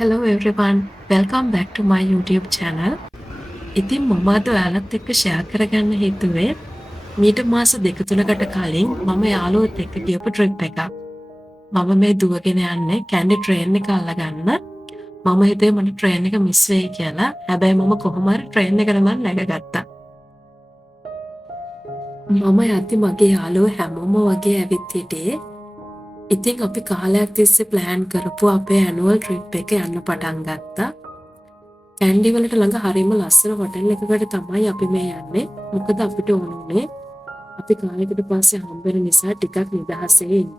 Hello everyone, welcome back to my YouTube channel. ඉතින් මම අද ඔයාලත් එක්ක ෂෙයා කරගන්න හිතුවේ මීට මාස දෙක තුනකට කලින් මම යාළුවොත් එක්ක ගියපු ට්‍රිප් එකක්. මම මේ දුවගෙන යන්නේ කැන්ඩි ට්‍රේන් එක අල්ලගන්න. මම හිතුවේ මට ට්‍රේන් එක මිස් වෙයි කියලා. හැබැයි මම කොහොම හරි ට්‍රේන් එකට නම් නැගගත්තා. මම යද්දි මගේ යාළුවෝ හැමෝම වගේ ඇවිත් හිටියේ. ඉතින් අපි කාලයක් තිස්සේ ප්ලෑන් කරපු අපේ ඇනුවල් ට්‍රිප් එක යන්න පටන් ගත්තා. කැන්ඩි වලට ළඟ හරිම ලස්සන හොටෙල් එකකට තමයි අපි මේ යන්නේ. මොකද අපිට ඕන උනේ අපි කාලයකට පස්සේ හම්බෙන නිසා ටිකක් නිදහසේ ඉන්න.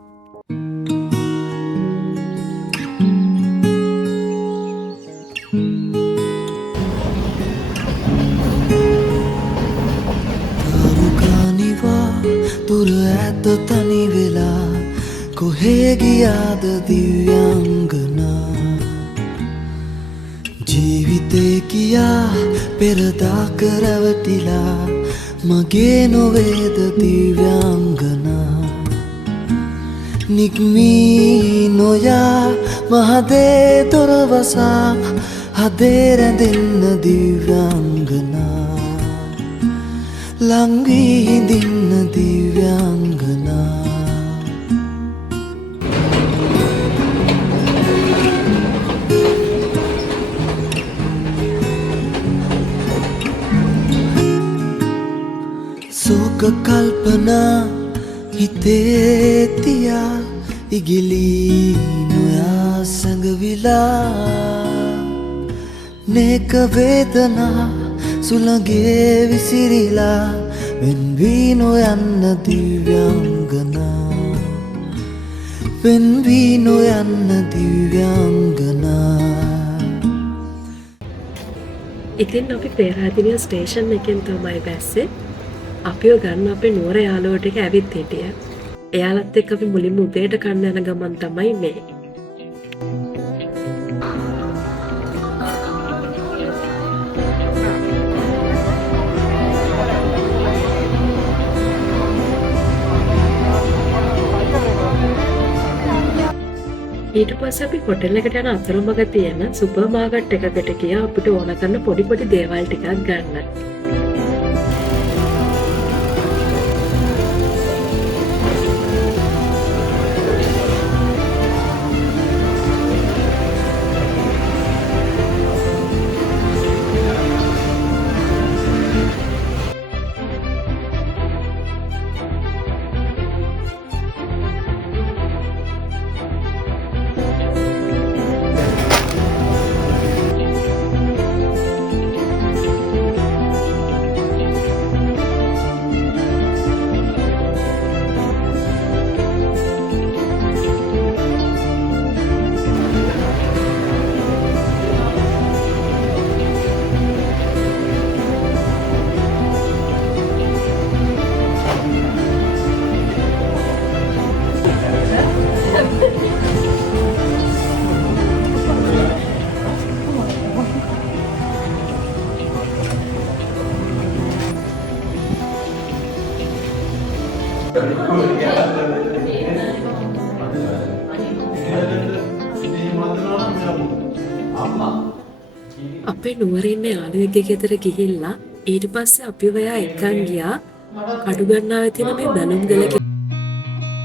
රුකානිවා දුර ඇත තනි වෙලා කොහේ ගියාද දිව්‍යංගනා ජීවිතේ කියා පෙරදා කරවටිලා මගේ නොවේද දිව්‍යංගනා නික්මී නොයා මහදේ දොරවසා හදේ රැඳෙන්න දිව්‍යංගනා ලංවී හිඳින්න දිව්‍යංගනා සෝක කල්පනා හිතේ තියා ඉගිලී නොයා සැඟවිලා නේක වේදනා සුළගේ විසිරිලා වෙන්වී නොයන්න දිව්‍යංගනා වෙන්වී නොයන්න දිව්‍යංගනා. ඉතින් අපි පේරාදෙණිය ස්ටේෂන් එකෙන් තමයි බැස්සේ. අපිව ගන්න අපේ නුවර යාළුවෝ ටික ඇවිත් හිටියා. එයාලත් එක්ක අපි මුලින්ම උදේට කන්න යන ගමන් තමයි මේ. ඊට පස්සේ අපි හොටෙල් එකට යන අතරමඟ තියෙන සුපර් මාකට් එකකට ගියා අපිට ඕන කරන පොඩි පොඩි දේවල් ටිකක් ගන්න. අපේ නුවරින් යාළුවෙක්ගේ ගෙදර ගිහිල්ලා ඊට පස්සේ අපිව එයා එක්කන් ගියා කඩුගන්නාවේ තියෙන මේ බැලුම් ගලක.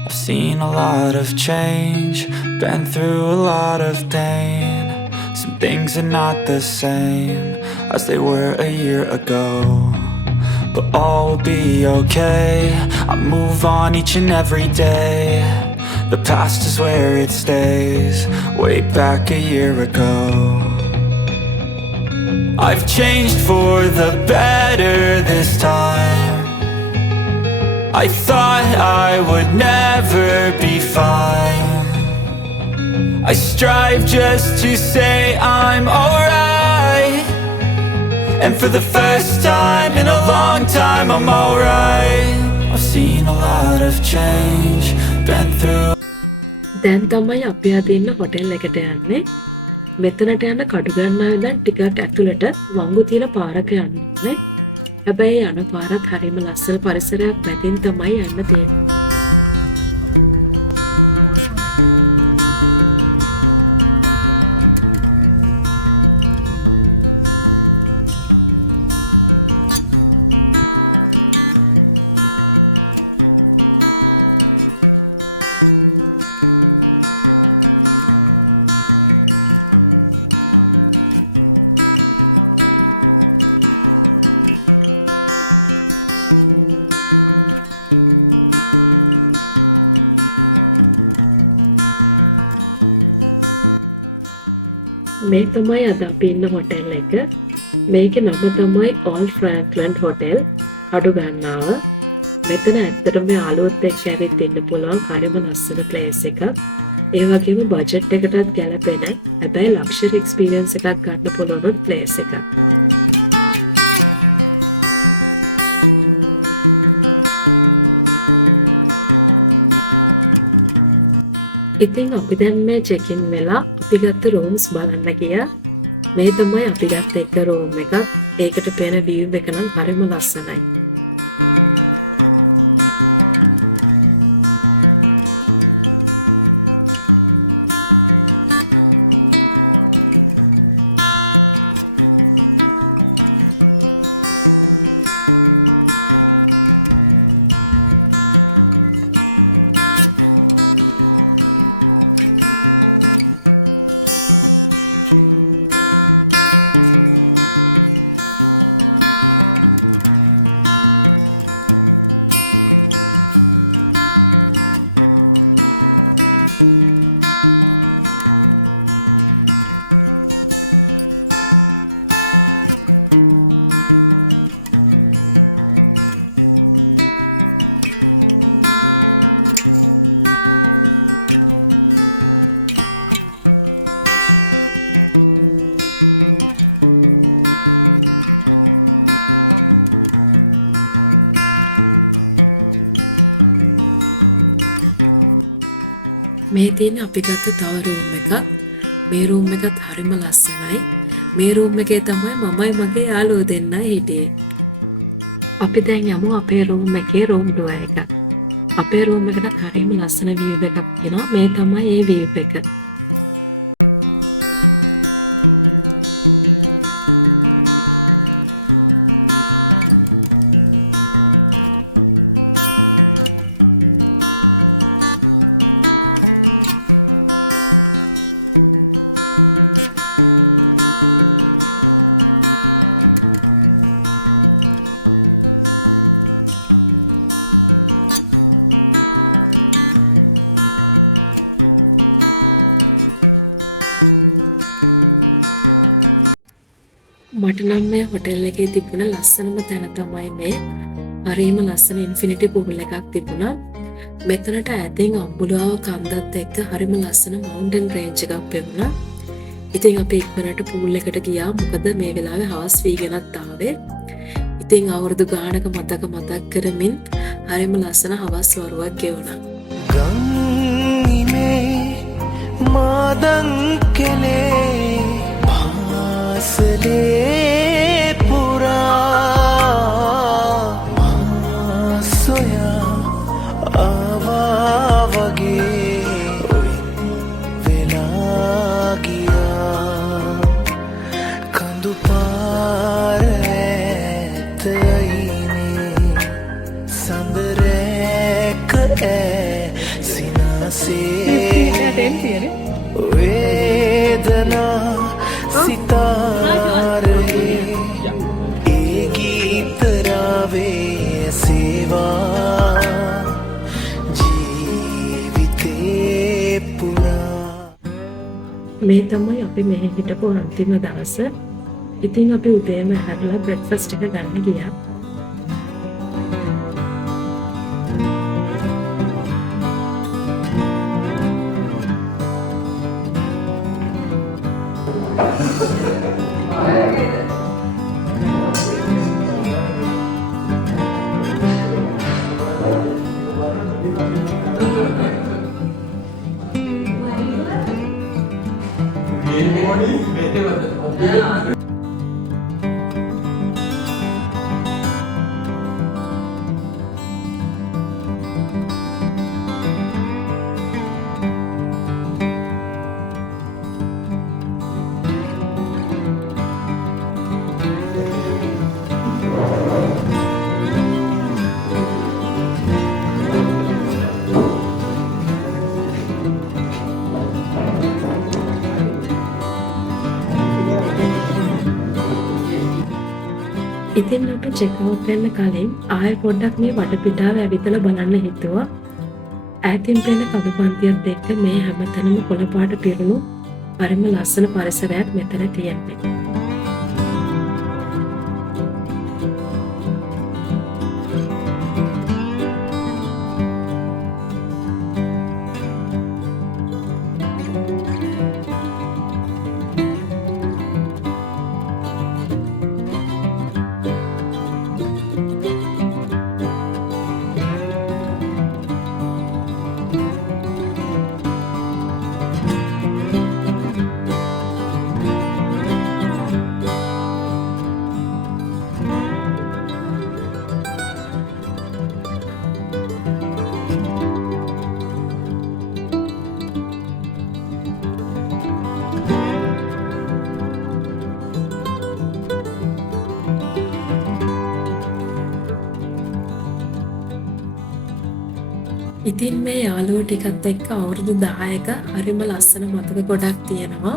I've seen a lot of change, been through a lot of pain. Some things are not the same as they were a year ago, but all will be okay. I move on each and every day. The past is where it stays, way back a year ago. I've changed for the better this time. I thought I would never be fine. I strive just to say I'm alright, and for the first time in a long time I'm alright. I've seen a lot of change, been through. දැන් තමයි අපි අද ඉන්න hotel එකට යන්නේ. මෙතනට යන කඩුගන්නාවේ දැන් ටිකක් ඇතුළට වංගු තියෙන පාරක යන්න ඕනේ. හැබැයි යන පාරත් හරිම ලස්සන පරිසරයක් මැදින් තමයි යන්න තියෙන්නේ. මේ තමයි අද අපි ඉන්න හොටෙල් එක. මේකේ නම තමයි Old Frankland Hotel කඩු ගන්නාව. මෙතන ඇත්තටම යාළුවොත් එක්ක ඇවිත් ඉන්න පුළුවන් හරිම ලස්සන ප්ලේස් එකක්. ඒ වගේම බජට් එකටත් ගැලපෙන හැබැයි ලක්ෂරි එක්ස්පීරියන්ස් එකක් ගන්න පුළුවන් ප්ලේස් එකක්. ඉතින් අපි දැන් මේ චෙකින් වෙලා අපි ගත්ත රූම්ස් බලන්න ගියා. මේ තමයි අපි ගත්ත එක රූම් එකක්. ඒකට පේන view එක නම් හරිම ලස්සනයි. මේ තියෙන අපි ගත්ත තව රූම් එකක්. මේ රූම් එකත් හරිම ලස්සනයි. මේ රූම් එකේ තමයි මමයි මගේ යාළුවෝ දෙන්නයි හිටියේ. අපි දැන් යමු අපේ රූම් එකේ රූම් ටුවර් එක. අපේ රූම් එකට හරිම ලස්සන view එකක් තියෙනවා. මේ තමයි ඒ view එක. මට නම් මේ හොටෙල් එකේ තිබුණ ලස්සනම තැන තමයි මේ. හරිම ලස්සන ඉන්ෆිනිටි පූල් එකක් තිබුණා. මෙතනට ඈතින් අම්බුලාව කන්දත් එක්ක හරිම ලස්සන මවුන්ටන් රේන්ජ් එකක් පෙවුණා. ඉතින් අපි ඉක්මනට පූල් එකට ගියා. මොකද මේ වෙලාවේ හවස් වීගෙනත් ආවේ. ඉතින් අවුරුදු ගානක මතක් කරමින් හරිම ලස්සන හවස් වරුවක් ගෙවුණා. ගංගිමේ මාදන් කෙලේ පාසලේ පුරා මාසොයා ආවා වගේ වෙලා ගියා කඳු පාර ඇතයිනේ සඳරැක සිනාසේ වේදනා සිතාරේ ඒ ගීතරාවේ සේවා ජීවිතේ පුරා. මේ තමයි අපි මෙහි හිටපු අන්තිම දවස. ඉතින් අපි උදේම හැරලා බ්‍රෙක්ෆාස්ට් එක ගන්න ගියා. ඉතින් අපි චෙක් අවුට් වෙන්න කලින් ආයෙ පොඩ්ඩක් මේ වටපිටාව ඇවිදලා බලන්න හිතුවා. ඈතින් පේන කඳු පන්තියත් එක්ක මේ හැමතැනම කොළ පාට පිරුණු හරිම ලස්සන පරිසරයක් මෙතන තියෙන්නේ. ඉතින් මේ යාළුවෝ ටිකත් එක්ක අවුරුදු 10ක හරිම ලස්සන මතක ගොඩක් තියෙනවා.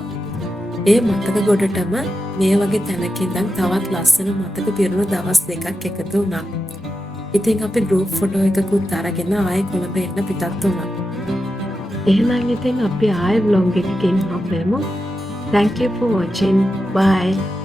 ඒ මතක ගොඩටම මේ වගේ තැනක ඉඳන් තවත් ලස්සන මතක පිරුණු දවස් දෙකක් එකතු වුණා. ඉතින් අපි group photo එකකුත් අරගෙන ආයෙ කොළඹ එන්න පිටත් වුණා. එහෙනම් ඉතින් අපි ආයෙ vlog එකකින් හම්බෙමු. Thank you for watching. Bye.